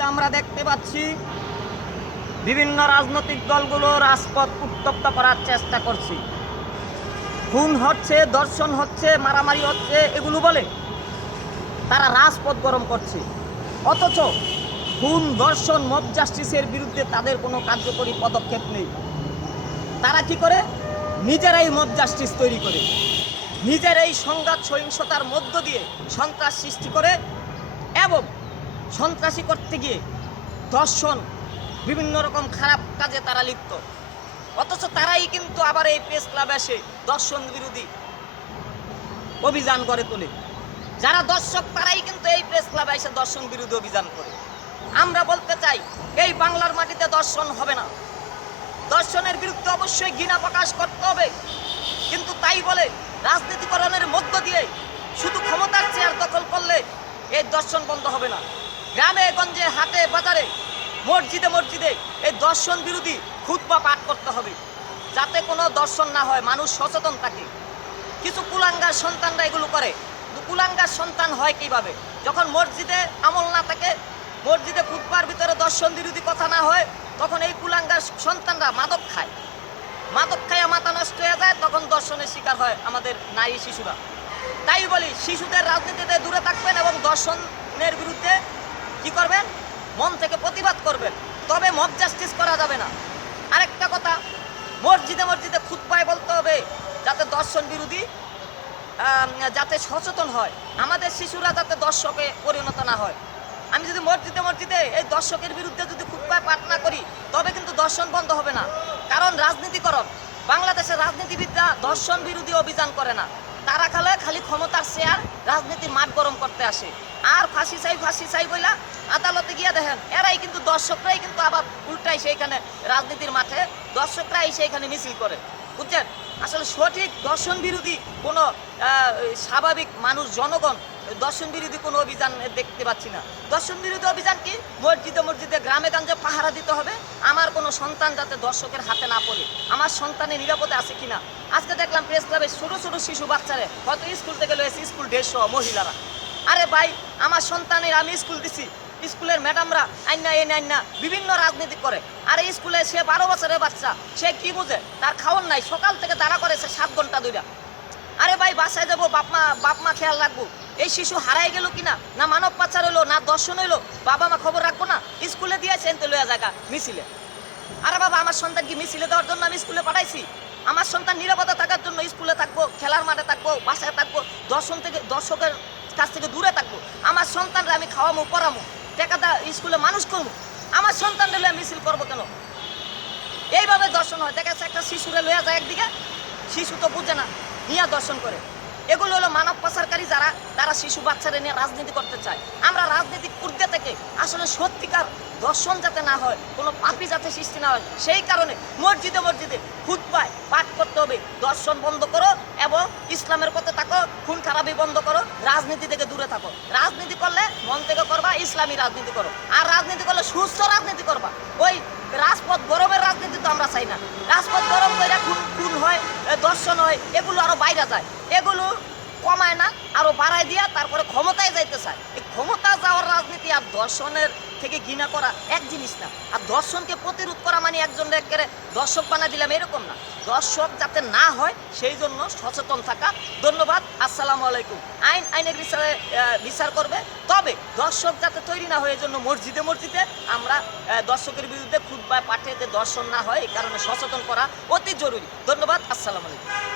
আমরা দেখতে পাচ্ছি বিভিন্ন রাজনৈতিক দলগুলো রাজপথ উত্তপ্ত করার চেষ্টা করছে। খুন হচ্ছে, দর্শন হচ্ছে, মারামারি হচ্ছে, এগুলো বলে তারা রাজপথ গরম করছে। অথচ খুন, দর্শন, মব জাস্টিসের বিরুদ্ধে তাদের কোনো কার্যকরী পদক্ষেপ নেই। তারা কি করে? নিজেরাই মব জাস্টিস তৈরি করে, নিজেরাই সংঘাত সহিংসতার মধ্য দিয়ে সন্ত্রাস সৃষ্টি করে এবং সন্ত্রাসী করতে গিয়ে দর্শন, বিভিন্ন রকম খারাপ কাজে তারা লিপ্ত। অথচ তারাই কিন্তু আবার এই প্রেস ক্লাবে এসে দর্শন বিরোধী অভিযান গড়ে তোলে। যারা দর্শক তারাই কিন্তু এই প্রেস ক্লাবে এসে দর্শন বিরোধী অভিযান করে। আমরা বলতে চাই, এই বাংলার মাটিতে দর্শন হবে না। দর্শনের বিরুদ্ধে অবশ্যই ঘৃণা প্রকাশ করতে হবে, কিন্তু তাই বলে রাজনীতিকরণের মধ্য দিয়ে শুধু ক্ষমতার চেয়ার দখল করলে এই দর্শন বন্ধ হবে না। গ্রামে গঞ্জে, হাটে বাজারে, মসজিদে মসজিদে এই দর্শন বিরোধী খুতবা পাঠ করতে হবে, যাতে কোনো দর্শন না হয়, মানুষ সচেতন থাকে। কিছু কুলাঙ্গার সন্তানরা এগুলো করে। কুলাঙ্গার সন্তান হয় কিভাবে? যখন মসজিদে আমল না থাকে, মসজিদে খুতবার ভিতরে দর্শন বিরোধী কথা না হয়, তখন এই কুলাঙ্গার সন্তানরা মাদক খায়। মাদক খাইয়া মাথা নষ্ট হয়ে যায়, তখন দর্শনের শিকার হয় আমাদের নারী শিশুরা। তাই বলি, শিশুদের রাজনীতিতে দূরে থাকবেন এবং দর্শনের বিরুদ্ধে কি করবেন? মন থেকে প্রতিবাদ করবেন, তবে মব জাস্টিস করা যাবে না। আরেকটা কথা, মসজিদে মসজিদে খুতবায় বলতে হবে যাতে দর্শন বিরোধী যাতে সচেতন হয়, আমাদের শিশুরা যাতে দর্শকে পরিণত না হয়। আমি যদি মসজিদে মসজিদে এই দর্শকের বিরুদ্ধে যদি খুতবায় পাঠ না করি, তবে কিন্তু দর্শন বন্ধ হবে না। কারণ রাজনীতিকরণ, বাংলাদেশের রাজনীতিবিদরা দর্শন বিরোধী অভিযান করে না। তারা খালি ক্ষমতার শেয়ার, রাজনীতির মাঠ গরম করতে আসে। আর ফাঁসি চাই বইলা আদালতে গিয়া দেখেন, এরাই কিন্তু দর্শকরাই কিন্তু আবার উল্টাই সেইখানে রাজনীতির মাঠে দর্শকরাই সেইখানে মিছিল করে। বুঝছেন? আসলে সঠিক দর্শন বিরোধী কোনো স্বাভাবিক মানুষ, জনগণ দর্শন বিরোধী কোনো অভিযান দেখতে পাচ্ছি না। দর্শন বিরোধী অভিযান কি? মসজিদে মসজিদে, গ্রামে গঞ্জে পাহারা দিতে হবে, আমার কোনো সন্তান যাতে দর্শকের হাতে না পড়ে, আমার সন্তানের নিরাপদে আছে কিনা। আজকে দেখলাম প্রেস ক্লাবে ছোটো ছোটো শিশু বাচ্চারে হয়তো স্কুল থেকে লয়েছে, স্কুল ড্রেস মহিলারা। আরে ভাই, আমার সন্তানের আমি স্কুল দিছি, স্কুলের ম্যাডামরা আইনা বিভিন্ন রাজনীতি করে। আর এই স্কুলে সে 12 বছরের বাচ্চা, সে কি বুঝে? তার খাওয়ার নাই, সকাল থেকে দাঁড়া করেছে 7 ঘন্টা ধরে। আরে ভাই, বাসায় যাবো, বাপ মা খেয়াল রাখবো। এই শিশু হারাই গেল কিনা, না মানব পাচার হইলো, না দর্শন হইলো, বাবা মা খবর রাখবো না? স্কুলে দিয়েছে এনতে লইয়া জায়গা মিছিলে। আরে বাবা, আমার সন্তান কি মিছিলে দেওয়ার জন্য আমি স্কুলে পাঠাইছি? আমার সন্তান নিরাপদে থাকার জন্য স্কুলে থাকবো, খেলার মাঠে থাকবো, বাসায় থাকবো, দর্শকের কাছ থেকে দূরে থাকবো। আমার সন্তানরা আমি খাওয়ামো, পড়ামো, টাকাটা স্কুলে মানুষ করবো। আমার সন্তানরা মিছিল করবো কেন? এইভাবে দর্শন হয়। দেখা যাচ্ছে একটা শিশুরে লইয়া যায় একদিকে, শিশু তো বুঝে না, নিয়ে দর্শন করে। এগুলো হলো মানব পাচারকারী, তারা শিশু বাচ্চারা নিয়ে রাজনীতি করতে চায়। আমরা রাজনীতিক ঊর্ধ্বে থেকে আসলে সত্যিকার দর্শন যাতে না হয়, কোনো পাপী যাতে সৃষ্টি না হয়, সেই কারণে মসজিদে মসজিদে খুতবায় পাঠ করতে হবে, দর্শন বন্ধ করো এবং ইসলামের পথে থাকো, খুন খারাপি বন্ধ করো, রাজনীতি থেকে দূরে থাকো। রাজনীতি করলে মন থেকে করবা, ইসলামী রাজনীতি করো। আর রাজনীতি করলে সুস্থ রাজনীতি করবা। ওই রাজপথ গরমের রাজনীতি তো আমরা চাই না। রাজপথ গরম করে খুন হয়, দর্শন হয়, এগুলো আরো বাইরে যায়। এগুলো কমায় না, আরো বাড়ায় দিয়া তারপরে ক্ষমতায় যাইতে চায়। এই ক্ষমতা যাওয়ার রাজনীতি আর দর্শনের থেকে ঘৃণা করা এক জিনিস না। আর দর্শনকে প্রতিরোধ করা মানে একজনের একেবারে দর্শক বানা দিলাম এরকম না। দর্শক যাতে না হয় সেই জন্য সচেতন থাকা। ধন্যবাদ। আসসালামু আলাইকুম। আইনের বিচার করবে, তবে দর্শক যাতে তৈরি না হয় এই জন্য মসজিদে মসজিদে আমরা দর্শকের বিরুদ্ধে খুতবায় পাঠে যে দর্শন না হয়, এই কারণে সচেতন করা অতি জরুরি। ধন্যবাদ। আসসালামু আলাইকুম।